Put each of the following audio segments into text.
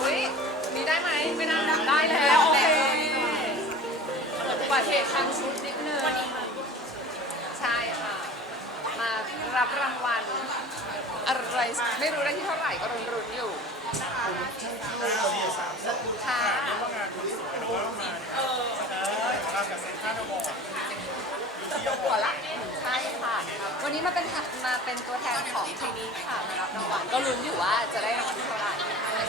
อุ้ยมีได้ไหมไม่ได้ได้แล้วโอเคกิดอุบัติเหตุทางชุดนิดนึงใช่ค่ะ มารับรางวัลอะไรไม่รู้ได้ที่เท่าไหร่ก็รุนๆอยู่ค่ะขอละใช่ค่ะ วันนี้มาเป็นมาเป็นตัวแทนของคลินิกค่ะมารับรางวั ลุ้นอยู่ว่าจะได้รางวัลเท่าไหร่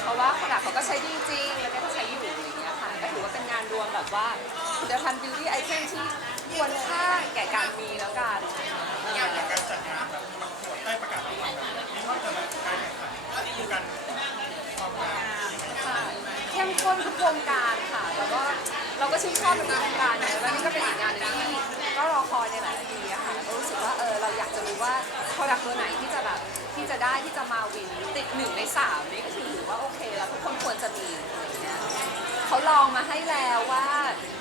เพราะว่าขนาดเขาก็ใช้จริงๆแล้วก็ใช้อยู่อย่างเงี้ยค่ะก็ถือว่าเป็นงานรวมแบบว่าผลิตภัณฑ์ beauty item ที่ควรค่าแก่การมีแล้วกันงานจากการจัดงานแบบประกวดได้ประกาศรางวัลนี้นอกจากแบบการแข่งขันดูกันความงามเข้มข้นทุกวงการค่ะแล้วก็เราก็ชื่นชอบในวงการเนี่ยแล้วนี่ก็เป็นอีกงานหนึ่งที่ ก็รอคอยในหลายปีอะค่ะก็รู้สึกว่าเออเราอยากจะรู้ว่า product ตัวไหนที่จะแบบที่จะได้ที่จะมาวินติดหนึ่งในสามนี่ก็ถือว่าโอเคแล้วทุกคนควรจะมีอะไรอย่างเงี้ยเขาลองมาให้แล้วว่า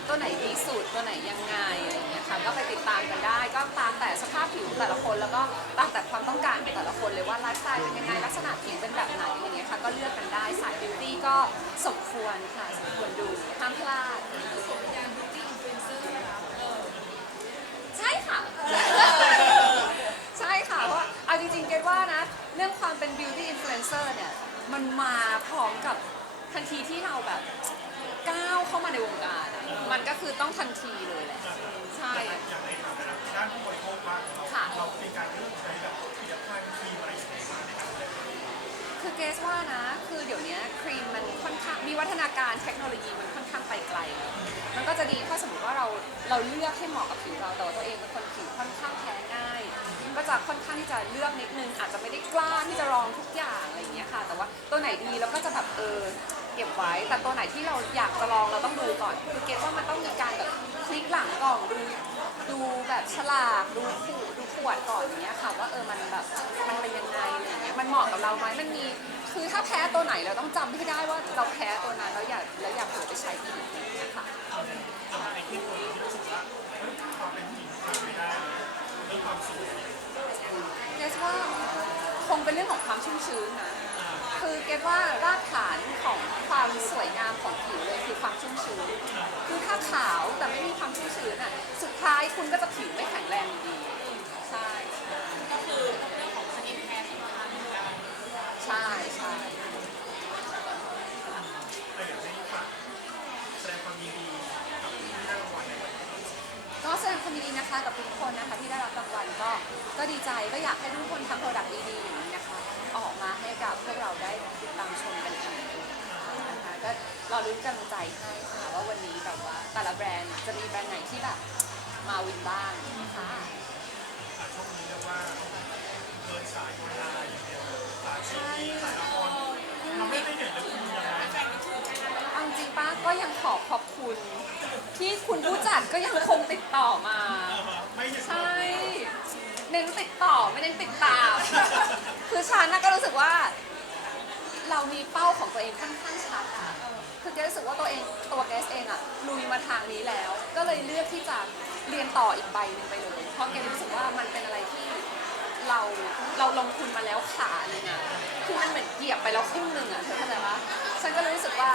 ตัวไหนดีสุดตัวไหนยังไงอะไรเงี้ยค่ะก็ไปติดตามกันได้ ก็ตามแต่สภาพผิวแต่ละคนแล้วก็ตามแต่ความต้องการของแต่ละคนเลยว่าไลฟ์สไตล์เป็นยังไงลักษณะผิวเป็นแบบไหนอะไรเงี้ยค่ะก็เลือกกันได้สายบิวตี้ก็สมควรค่ะสมควรดูห้ามพลาดใช่ค่ะ ใช่ค่ะเพราะว่าเอาจริงๆเกดว่านะ เรื่องความเป็น beauty influencer เนี่ย มันมาพร้อมกับทันทีที่เราแบบก้าวเข้ามาในวงการอะมันก็คือต้องทันทีเลยแหละใช่ อย่างในฐานะด้านผู้บริโภคบ้างเราค่ะ เราเป็นการเลือกใช้แบบผลิตภัณฑ์ครีมอะไรอย่างเงี้ยบ้างในการเลือกคือเกสว่านะ คือเดี๋ยวนี้ครีมมันค่อนข้างมีวัฒนาการเทคโนโลยีมันค่อนข้างไปไกล มันก็จะดีถ้าสมมติว่าเราเราเลือกให้เหมาะกับผิวเราแต่ว่าตัวเองเป็นคนผิวค่อนข้างแพ้ง่าย ก็จะค่อนข้างที่จะเลือกนิดนึง อาจจะไม่ได้กล้าที่จะลองทุกอย่างอะไรอย่างเงี้ยค่ะ แต่ว่าตัวไหนดีเราก็จะแบบเออเก็บไว้ แต่ตัวไหนที่เราอยากจะลองเราต้องดูก่อนคือเกสว่ามันต้องมีการแบบคลิกหลังก่อนดูดูแบบฉลากดูขูดดูขวดก่อนอย่างเงี้ยค่ะว่าเออมันแบบมันเป็นยังไงอะไรอย่างเงี้ยมันเหมาะกับเราไหมมันมีคือถ้าแพ้ตัวไหนเราต้องจำให้ได้ว่าเราแพ้ตัวนั้นแล้วอย่าแล้วอย่าเผลอไปใช้อีกอย่างเงี้ยค่ะคลิปตัวนี้รู้สึกว่าเฮ้ยความเป็นผู้หญิงขาดไม่ได้เลยเรื่องความสวย เกสว่าคงเป็นเรื่องของความชุ่มชื้นนะ คือเกสว่ารากฐานของความสวยงามของผิวเลยคือความชุ่มชื้น คือถ้าขาวแต่ไม่มีความชุ่มชื้นอะ สุดท้ายคุณก็จะผิวไม่แข็งแรงอยู่ดี ใช่ ก็คือเรื่องของสกินแคร์ที่มาทำด้วยกัน ใช่ใช่ แต่อยากให้ฝากแสดงความยินดีกับผู้ที่ได้รางวัลในวันนี้ ก็แสดง ความยินดีนะคะกับทุกคนนะคะที่ได้รับรางวัลก็ก็ดีใจก็อยากให้ทุกคนทำโปรดักต์ดีๆอย่างนี้นะคะ ออกมาให้กับพวกเราได้ติดตามชมกันอีกนะคะก็รอรุ้นกำลังใจให้ค่ะว่าวันนี้แบบว่าแต่ละแบรนด์จะมีแบรนด์ไหนที่แบบมาวินบ้างค่ะอะช่วงนี้เรียกว่าเดินสายเวลาอย่างเดียวถ่ายซีรีส์ถ่ายละครเราไม่ได้เห็นเลยคุณยังไง เอาจริงป้าก็ยังขอขอบคุณ ที่คุณผู้จัดก็ยังคงติดต่อมา ไม่เห็นใช่เน้นติดต่อไม่เน้นติดตาม คือฉันน่ะก็รู้สึกว่า เรามีเป้าของตัวเองค่อนข้างชัดอะคือเกรซรู้สึกว่าตัวเองตัวเกรซเองอะลุยมาทางนี้แล้ว ก็เลยเลือกที่จะเรียนต่ออีกใบหนึ่งไปเลยเพราะเกรซรู้สึกว่ามันเป็นอะไรที่เราเราลงทุนมาแล้วขาหนึ่งอะคือมันเหมือนเหยียบไปแล้วครึ่งหนึ่งอะเธอเข้าใจปะฉันก็เลยรู้สึกว่า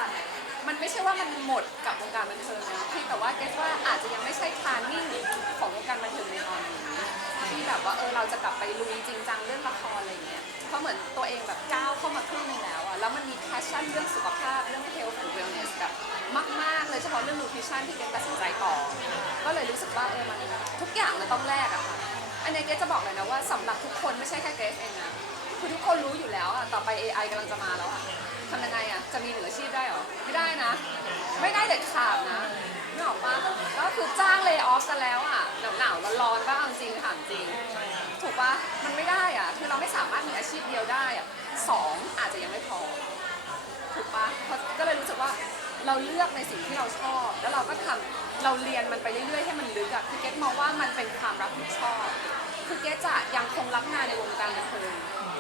มันไม่ใช่ว่ามันหมดกับวงการบันเทิงนะเพียงแต่ว่าเกรซว่าอาจจะยังไม่ใช่ทานนิ่งของวงการบันเทิงในตอนนี้ที่แบบว่าเออเราจะกลับไปลุยจริงจังเรื่องละครอะไรเงี้ยเพราะเหมือนตัวเองแบบก้าวเข้ามาครึ่งนึงแล้วอะแล้วมันมีแพชชั่นเรื่องสุขภาพเรื่อง health and wellness แบบมากๆเลยเฉพาะเรื่อง nutrition ที่เกดตัดสินใจต่อ ก็เลยรู้สึกว่าเออมันทุกอย่างมันต้องแลกอะค่ะอันนี้เกดจะบอกเลยนะว่าสำหรับทุกคนไม่ใช่แค่เกดเองนะคือทุกคนรู้อยู่แล้วอะต่อไป AI กำลังจะมาแล้วอะ ทำยังไงอะ จะมีเหนืออาชีพได้หรอ ไม่ได้นะ ไม่ได้เด็ดขาดนะนึกออกปะก็คือจ้างเล y o ออฟกันแล้วอะ หนาวหนาวร้อนๆก็เอาจริงถามจริง ถูกปะมันไม่ได้อะ คือเราไม่สามารถมีอาชีพเดียวได้อะสองอาจจะยังไม่พอ ถูกปะก็เลยรู้สึกว่าเราเลือกในสิ่งที่เราชอบ แล้วเราก็ทำเราเรียนมันไปเรื่อยๆให้มันลึกอะคือเกตมองว่ามันเป็นความรับผิดชอบ คือเกตจะยังคงรับงานในวงการบันเทิง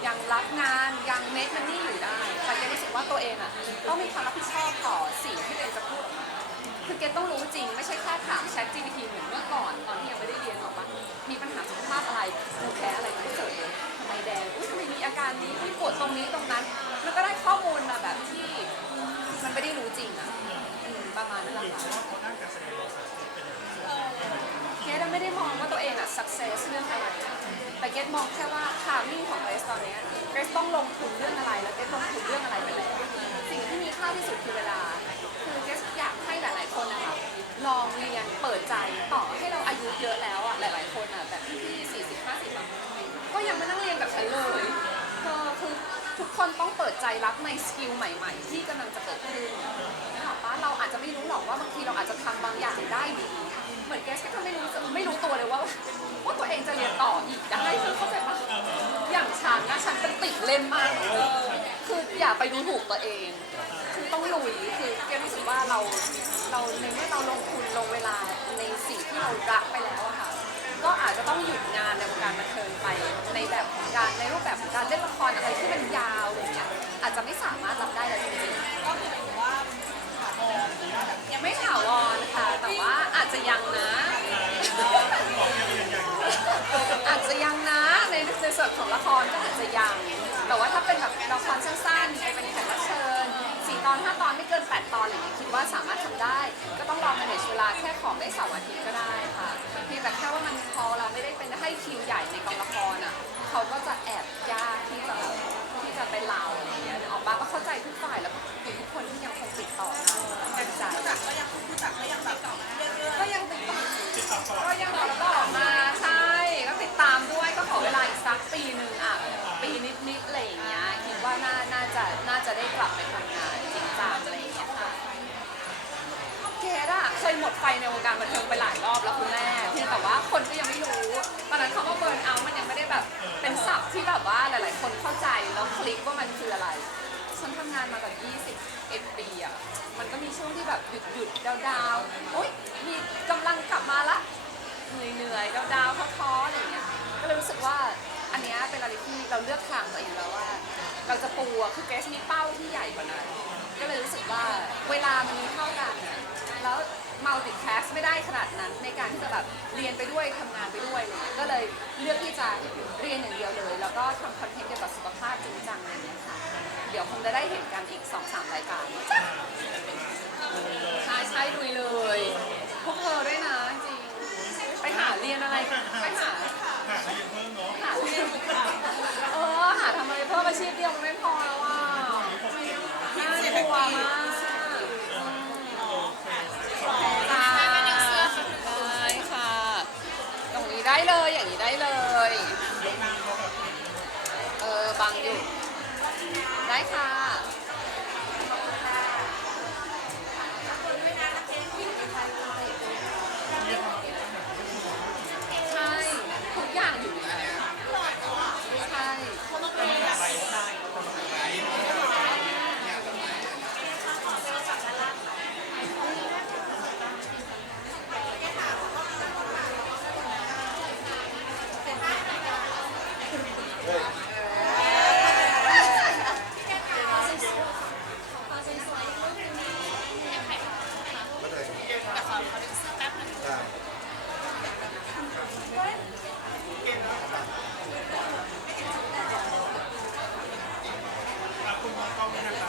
ยังรับงานยังเมคมันนี่อยู่ได้แต่เกรู้สึกว่าตัวเองอะต้องมีความรับผิดชอบต่อสิ่งที่ตัวเองจะพูดออกมาคือเกตต้องรู้จริงไม่ใช่แค่ถาม Chat GPT เหมือนเมื่อก่อนตอนที่ยังไม่ได้เรียนหรอกปะมีปัญหาสุขภาพอะไรกูแพ้อะไรไม่เจอเลยทำไมแดงอุ้ยทำไมมีอาการนี้อุ้ยปวดตรงนี้ตรงนั้น แล้วก็ได้ข้อมูลมาแบบที่มันไม่ได้รู้จริงอะ เกดมองแค่ว่า timing ของเกรซตอนเนี้เกรซต้องลงทุนเรื่องอะไร แล้วเกดลงทุนเรื่องอะไรไปแล้วสิ่งที่มีค่าที่สุดคือเวลา คือเกดอยากให้หลาย ๆ คนนะคะลองเรียนเปิดใจต่อให้เราอายุเยอะแล้วอะหลาย ๆ คนอะแบบพี่ๆสี่สิบห้าสิบก็ยังมานั่งเรียนแบบฉันเลยเธอคือทุกคนต้องเปิดใจรับในสกิลใหม่ ๆ ที่กำลังจะเกิดขึ้นนะคะป้าเราอาจจะไม่รู้หรอกว่าบางทีเราอาจจะทำบางอย่างได้ดี เหมือนแกสก็ไม่รู้ไม่รู้ตัวเลยว่าว่าตัวเองจะเรียนต่ออีกได้ นนะฉันเป็นติดเล่นมากเลยคืออย่าไปดูถูกตัวเอง คือต้องลุยคือแกรู้สึกว่าเราเราในเมื่อเราลงทุนลงเวลาในสิ่งที่เรารักไปแล้วอะค่ะ ก็อาจจะต้องหยุดงานในวงการบันเทิงไปในแบบของการในรูปแบบของการเล่นละครอะไรที่มันยาวอะไรเงี้ยอาจจะไม่สามารถรับได้แล้วจริงๆก็คือหมายถึงว่าถาวรหรือว่าแบบยังไม่ถาวรค่ะแต่ว่าอาจจะยังนะ อาจจะยังนะในในส่วนของละครก็อาจจะยัง แต่ว่าถ้าเป็นแบบ ละครสั้นๆไปเป็นแขกรับเชิญสี่ตอนห้าตอนไม่เกินแปดตอนอะไรอย่างเงี้ยคิดว่าสามารถทำได้ ก็ต้องลอง manage เวลาแค่ขอได้เสาร์อาทิตย์ก็ได้ค่ะเพียงแต่แค่ว่ามันพอเราไม่ได้เป็นให้คิวใหญ่ในกองละครอะเขาก็จะแอบยากที่จะแบบที่จะไปเล่าอะไรอย่างเงี้ยออกมาก็เข้าใจทุกฝ่ายแล้วก็ทุกคนที่ยังคงติดต่องาตั้งใจ จัดก็ยังผู้จัดก็ยังแบบเรื่อยก็ยังติดต่อติดต่อตลอดก็ยังติดต่อมาใช่ ก็ติดตามด้วยก็ขอเวลาอีกสักปีหนึ่งอะ ไฟในวงการบันเทิงไปหลายรอบแล้วคุณแม่เพียงแต่ว่าคนก็ยังไม่รู้ตอนนั้นคำว่าเบิร์นเอามันยังไม่ได้แบบเป็นศัพท์ที่แบบว่าหลาย ๆ คนเข้าใจแล้วคลิกว่ามันคืออะไรฉันทำงานมาแบบ21ปีอะมันก็มีช่วงที่แบบหยุดหยุดๆดาวโอ๊ยมีกำลังกลับมาละเหนื่อยเหนื่อยๆดาวท้อๆอะไรอย่างเงี้ยก็เลยรู้สึกว่าอันเนี้ยเป็นอะไรที่เราเลือกทางตัวเองแล้วว่า เราจะปูอะคือเกรซมีเป้าที่ใหญ่กว่านั้นก็เลยรู้สึกว่าเวลามันมีเท่ากันอะแล้วมัลติแคส ไม่ได้ขนาดนั้นในการที่จะแบบเรียนไปด้วยทำงานไปด้วยอะไรเงี้ยก็เลยเลือกที่จะเรียนอย่างเดียวเลย แล้วก็ทำคอนเทนต์เกี่ยวกับสุขภาพจริงจังอะไรเงี้ยค่ะเดี๋ยวคงจะได้เห็นกันอีก2อสรายการใช่ใช่ลุยเลย ได้เลยอย่างนี้ได้เลย เออบังอยู่ ได้ค่ะ กล้องด้วยนะคะ